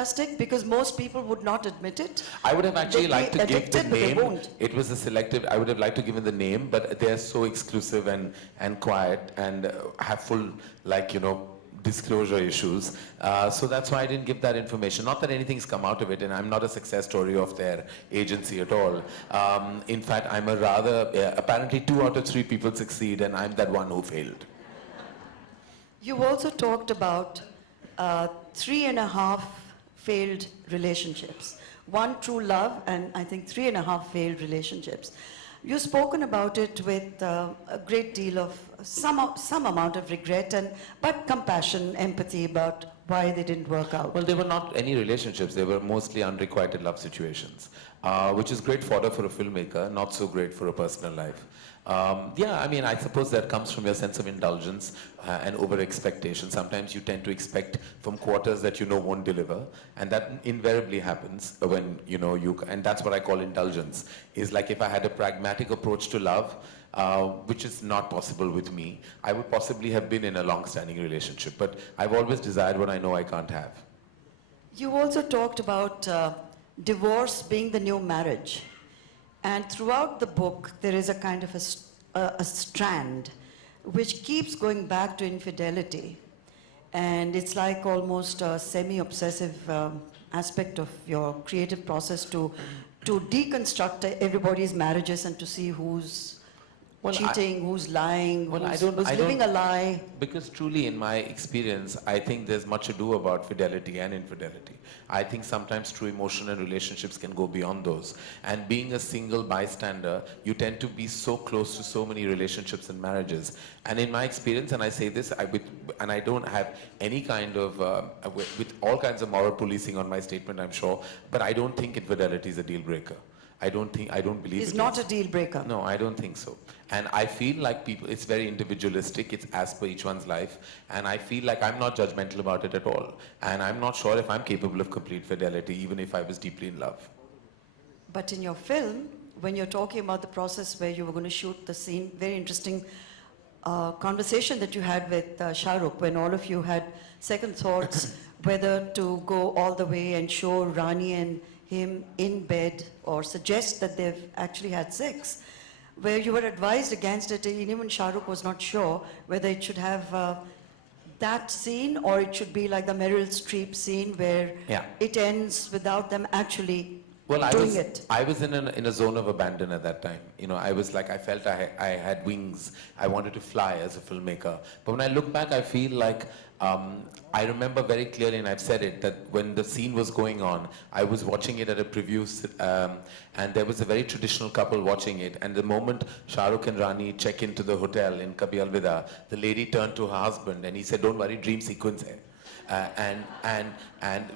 Fantastic, because most people would not admit it. I would have actually They'd liked be to give the addicted, but they name. won't. It was a selective, I would have liked to give it the name, but they're so exclusive and quiet and have full, like, you know, disclosure issues. So that's why I didn't give that information. Not that anything's come out of it, and I'm not a success story of their agency at all. In fact, I'm a rather, apparently 2 out of 3 people succeed, and I'm that one who failed. You've also talked about 3.5 failed relationships. 1 true love, and I think 3.5 failed relationships. You've spoken about it with a great deal of some amount of regret, but compassion, empathy about why they didn't work out. Well, they were not any relationships. They were mostly unrequited love situations, which is great fodder for a filmmaker, not so great for a personal life. Yeah, I mean, I suppose that comes from your sense of indulgence and over-expectation. Sometimes you tend to expect from quarters that you know won't deliver, and that invariably happens when, you know, and that's what I call indulgence. Is like if I had a pragmatic approach to love, which is not possible with me, I would possibly have been in a long-standing relationship, but I've always desired what I know I can't have. You also talked about divorce being the new marriage. And throughout the book, there is a kind of a strand which keeps going back to infidelity. And it's like almost a semi-obsessive aspect of your creative process to deconstruct everybody's marriages and to see who's cheating, who's lying, who's living a lie. Because truly, in my experience, I think there's much ado about fidelity and infidelity. I think sometimes true emotion and relationships can go beyond those. And being a single bystander, you tend to be so close to so many relationships and marriages. And in my experience, and I say this, and I don't have any kind of, with all kinds of moral policing on my statement, I'm sure, but I don't think infidelity is a deal breaker. I don't believe it's not a deal breaker. No, I don't think so. And I feel like people, it's very individualistic, it's as per each one's life, and I feel like I'm not judgmental about it at all. And I'm not sure if I'm capable of complete fidelity, even if I was deeply in love. But in your film, when you're talking about the process where you were going to shoot the scene, very interesting conversation that you had with Shah Rukh, when all of you had second thoughts whether to go all the way and show Rani and him in bed or suggest that they've actually had sex, where you were advised against it, and even Shah Rukh was not sure whether it should have that scene or it should be like the Meryl Streep scene where it ends without them actually doing it. I was in a zone of abandon at that time. You know, I was like, I felt I had wings. I wanted to fly as a filmmaker. But when I look back, I feel like I remember very clearly, and I've said it, that when the scene was going on, I was watching it at a preview, and there was a very traditional couple watching it. And the moment Shah Rukh and Rani check into the hotel in Kabhi Alvida, the lady turned to her husband and he said, "Don't worry, dream sequence hai." And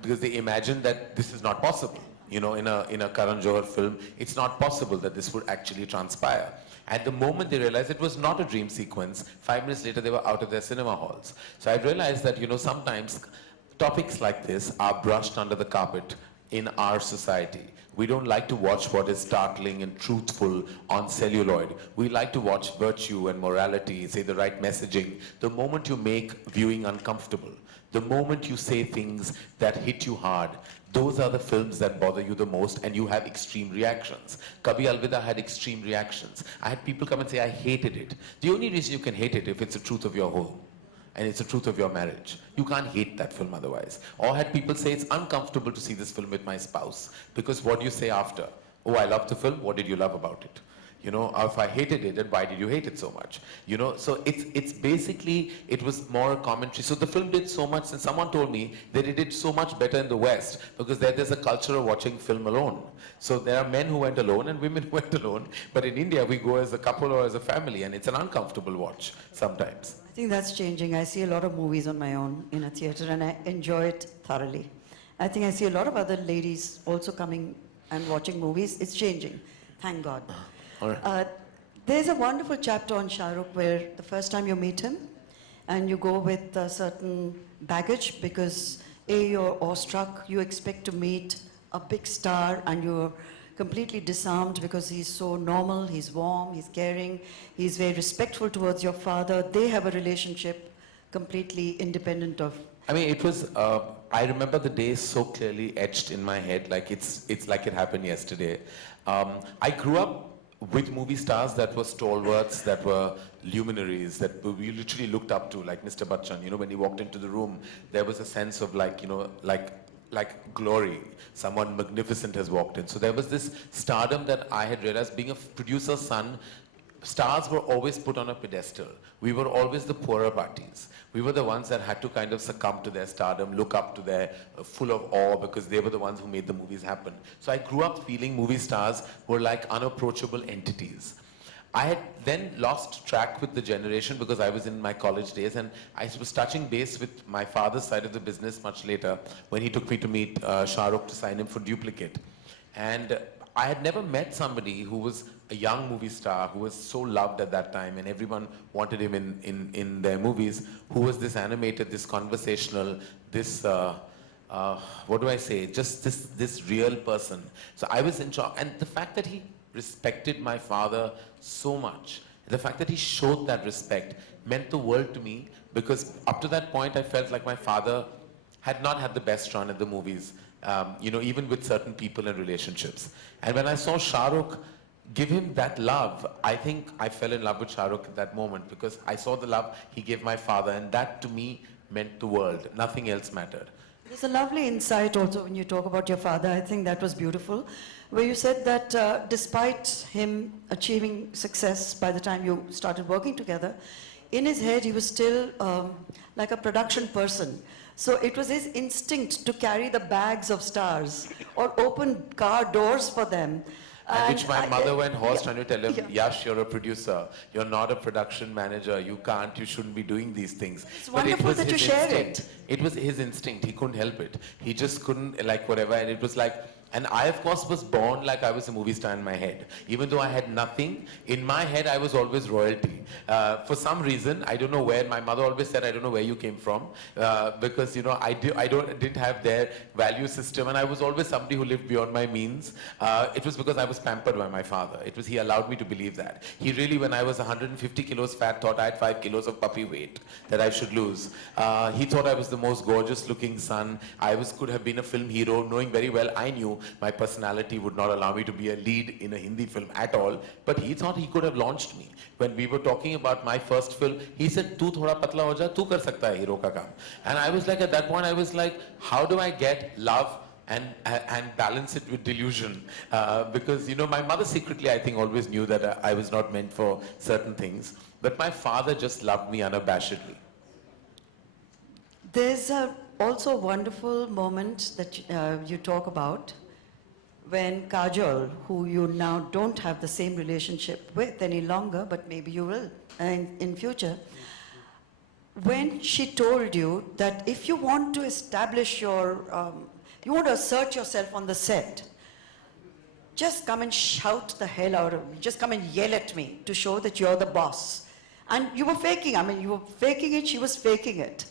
because they imagined that this is not possible. You know, in a Karan Johar film, it's not possible that this would actually transpire. At the moment they realized it was not a dream sequence, 5 minutes later they were out of their cinema halls. So I realized that, you know, sometimes topics like this are brushed under the carpet in our society. We don't like to watch what is startling and truthful on celluloid. We like to watch virtue and morality, say the right messaging. The moment you make viewing uncomfortable, the moment you say things that hit you hard, those are the films that bother you the most, and you have extreme reactions. Kabhi Alvida had extreme reactions. I had people come and say, I hated it. The only reason you can hate it if it's the truth of your home and it's the truth of your marriage. You can't hate that film otherwise. Or had people say, it's uncomfortable to see this film with my spouse, because what do you say after? Oh, I loved the film, what did you love about it? You know, if I hated it, then why did you hate it so much? You know, so it's basically, it was more a commentary. So the film did so much, and someone told me that it did so much better in the West because there's a culture of watching film alone. So there are men who went alone and women who went alone, but in India we go as a couple or as a family, and it's an uncomfortable watch sometimes. I think that's changing. I see a lot of movies on my own in a theater and I enjoy it thoroughly. I think I see a lot of other ladies also coming and watching movies. It's changing, thank God. All right. There's a wonderful chapter on Shah Rukh where the first time you meet him and you go with a certain baggage because you're awestruck, you expect to meet a big star and you're completely disarmed because he's so normal, he's warm, he's caring, he's very respectful towards your father. They have a relationship completely independent of... I mean, it was I remember the day so clearly etched in my head, like it's like it happened yesterday. I grew up with movie stars that were stalwarts, that were luminaries, that we literally looked up to, like Mr. Bachchan. You know, when he walked into the room, there was a sense of like, you know, like glory. Someone magnificent has walked in. So there was this stardom that I had realized, being a producer's son, stars were always put on a pedestal. We were always the poorer parties. We were the ones that had to kind of succumb to their stardom, look up to their, full of awe, because they were the ones who made the movies happen. So I grew up feeling movie stars were like unapproachable entities. I had then lost track with the generation because I was in my college days, and I was touching base with my father's side of the business much later when he took me to meet Shah Rukh to sign him for Duplicate. And I had never met somebody who was a young movie star, who was so loved at that time, and everyone wanted him in their movies, who was this animated, this conversational, this, what do I say, just this real person. So I was in shock. And the fact that he respected my father so much, the fact that he showed that respect meant the world to me, because up to that point I felt like my father had not had the best run at the movies, you know, even with certain people and relationships. And when I saw Shah Rukh give him that love, I think I fell in love with Shah Rukh at that moment, because I saw the love he gave my father, and that to me meant the world. Nothing else mattered. There's a lovely insight also when you talk about your father. I think that was beautiful, where you said that despite him achieving success by the time you started working together, in his head he was still like a production person. So it was his instinct to carry the bags of stars or open car doors for them. And which my mother went hoarse yeah, trying to tell him, yeah. Yash, you're a producer. You're not a production manager. You can't, you shouldn't be doing these things. It's wonderful that you share it. It was his instinct. He couldn't help it. He just couldn't, like, whatever. And it was like, and I, of course, was born like I was a movie star in my head. Even though I had nothing, in my head, I was always royalty. For some reason, I don't know where, my mother always said, I don't know where you came from. Because, you know, I didn't have their value system. And I was always somebody who lived beyond my means. It was because I was pampered by my father. It was, he allowed me to believe that. He really, when I was 150 kilos fat, thought I had 5 kilos of puppy weight that I should lose. He thought I was the most gorgeous looking son. Could have been a film hero, knowing very well I knew my personality would not allow me to be a lead in a Hindi film at all. But he thought he could have launched me. When we were talking about my first film, he said, "Tu thoda patla ho ja, tu kar sakta hai hero ka kaam." And I was like, at that point, I was like, how do I get love and balance it with delusion? Because, you know, my mother secretly, I think, always knew that I was not meant for certain things. But my father just loved me unabashedly. There's also a wonderful moment that you talk about when Kajol, who you now don't have the same relationship with any longer, but maybe you will in future, when she told you that if you want to establish your, you want to assert yourself on the set, just come and shout the hell out of me, just come and yell at me to show that you're the boss. And you were faking, I mean, you were faking it, she was faking it.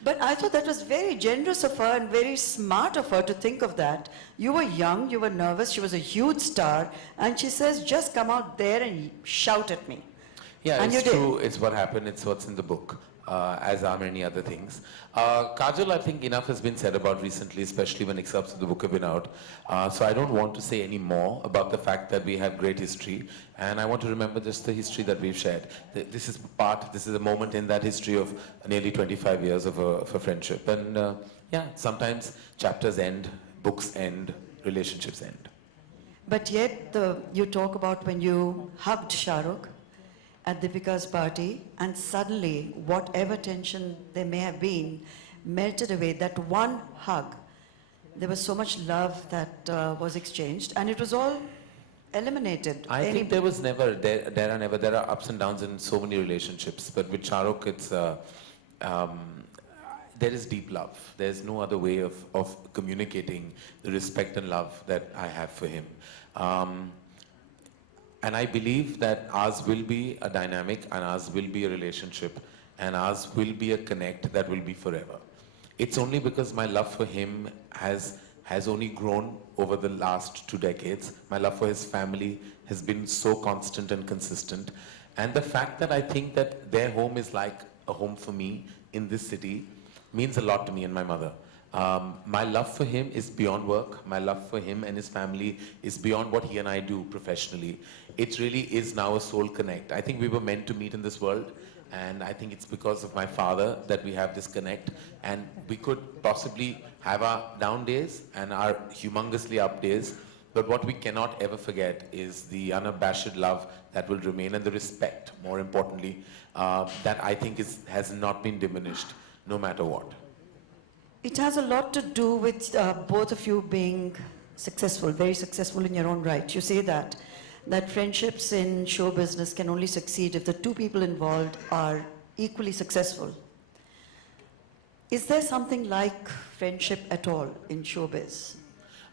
But I thought that was very generous of her and very smart of her to think of that. You were young, you were nervous, she was a huge star, and she says, just come out there and shout at me. Yeah, and it's you true. It's what happened. It's what's in the book, as are many other things. Kajol, I think enough has been said about recently, especially when excerpts of the book have been out. So I don't want to say any more about the fact that we have great history, and I want to remember just the history that we've shared. This is a moment in that history of nearly 25 years of a friendship. And yeah, sometimes chapters end, books end, relationships end. But yet, you talk about when you hugged Shah Rukh at Deepika's party, and suddenly, whatever tension there may have been, melted away. That one hug, there was so much love that was exchanged, and it was all eliminated. I think there was never, there are ups and downs in so many relationships, but with Shah Rukh, it's, there is deep love. There's no other way of communicating the respect and love that I have for him. And I believe that ours will be a dynamic, and ours will be a relationship, and ours will be a connect that will be forever. It's only because my love for him has only grown over the last 2 decades. My love for his family has been so constant and consistent. And the fact that I think that their home is like a home for me in this city means a lot to me and my mother. My love for him is beyond work. My love for him and his family is beyond what he and I do professionally. It really is now a soul connect. I think we were meant to meet in this world, and I think it's because of my father that we have this connect. And we could possibly have our down days and our humongously up days, but what we cannot ever forget is the unabashed love that will remain, and the respect, more importantly, that I think has not been diminished, no matter what. It has a lot to do with both of you being successful, very successful in your own right. You say that friendships in show business can only succeed if the two people involved are equally successful. Is there something like friendship at all in showbiz?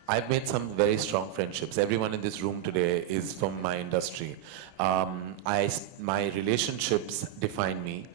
I've made some very strong friendships. Everyone in this room today is from my industry. My relationships define me.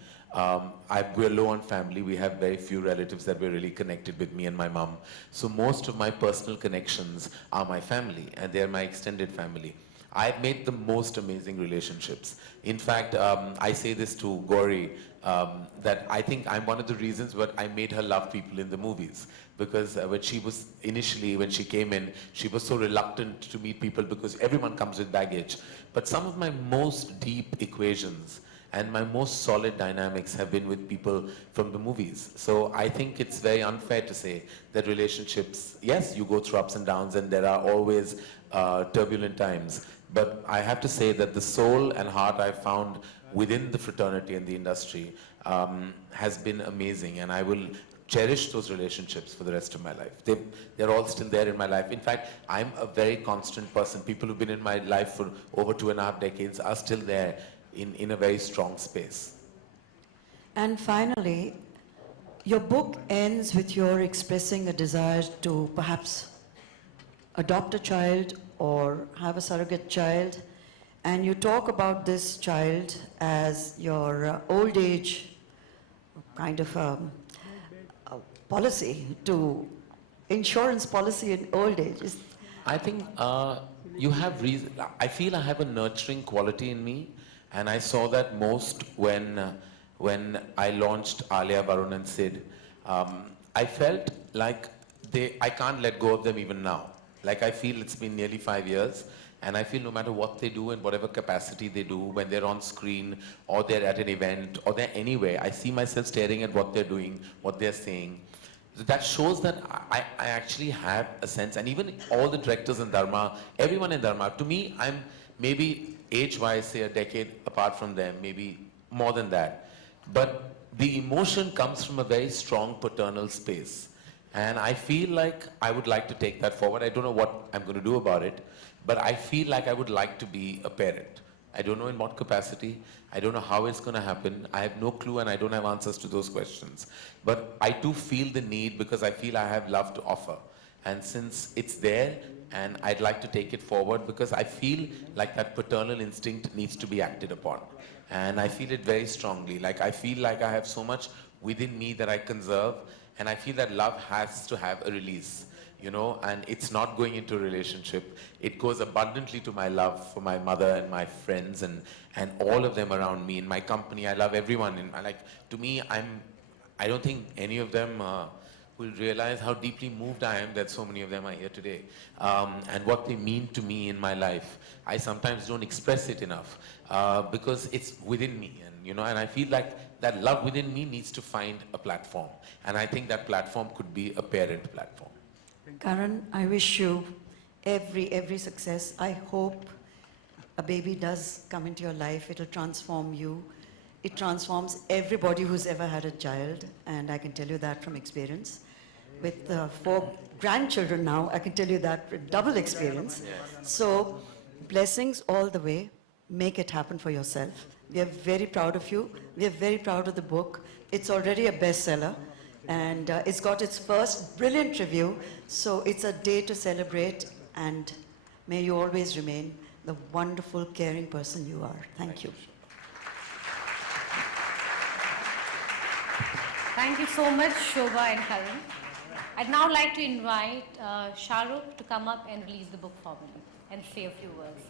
We're low on family. We have very few relatives that we're really connected with, me and my mom. So most of my personal connections are my family, and they're my extended family. I've made the most amazing relationships. In fact, I say this to Gauri, that I think I'm one of the reasons why I made her love people in the movies. Because when she came in, she was so reluctant to meet people because everyone comes with baggage. But some of my most deep equations and my most solid dynamics have been with people from the movies. So I think it's very unfair to say that relationships, yes, you go through ups and downs and there are always turbulent times. But I have to say that the soul and heart I found within the fraternity and the industry has been amazing, and I will cherish those relationships for the rest of my life. They're all still there in my life. In fact, I'm a very constant person. People who've been in my life for over 2.5 decades are still there in a very strong space. And finally, your book ends with your expressing a desire to perhaps adopt a child or have a surrogate child, and you talk about this child as your old age kind of policy, to insurance policy in old age. I think you have reason. I feel I have a nurturing quality in me, and I saw that most when I launched Alia, Varun and Sid. I felt like I can't let go of them even now. Like I feel it's been nearly 5 years, and I feel no matter what they do in whatever capacity they do, when they're on screen or they're at an event or they're anywhere, I see myself staring at what they're doing, what they're saying. So that shows that I actually have a sense, and even all the directors in Dharma, everyone in Dharma, to me, I'm maybe age-wise, say a decade apart from them, maybe more than that. But the emotion comes from a very strong paternal space. And I feel like I would like to take that forward. I don't know what I'm going to do about it, but I feel like I would like to be a parent. I don't know in what capacity. I don't know how it's going to happen. I have no clue, and I don't have answers to those questions. But I do feel the need because I feel I have love to offer. And since it's there, and I'd like to take it forward because I feel like that paternal instinct needs to be acted upon. And I feel it very strongly. Like I feel like I have so much within me that I conserve, and I feel that love has to have a release, you know, and it's not going into a relationship. It goes abundantly to my love for my mother and my friends and all of them around me in my company. I love everyone. To me, I don't think any of them will realize how deeply moved I am that so many of them are here today, and what they mean to me in my life. I sometimes don't express it enough because it's within me, and I feel like that love within me needs to find a platform, and I think that platform could be a parent platform. Karan, I wish you every success. I hope a baby does come into your life. It'll transform you. It transforms everybody who's ever had a child, and I can tell you that from experience. With 4 grandchildren now, I can tell you that with double experience. So, blessings all the way. Make it happen for yourself. We are very proud of you. We are very proud of the book. It's already a bestseller, and it's got its first brilliant review. So it's a day to celebrate, and may you always remain the wonderful, caring person you are. Thank you. Thank you so much, Shobha and Karan. I'd now like to invite Shah Rukh to come up and release the book formally and say a few words.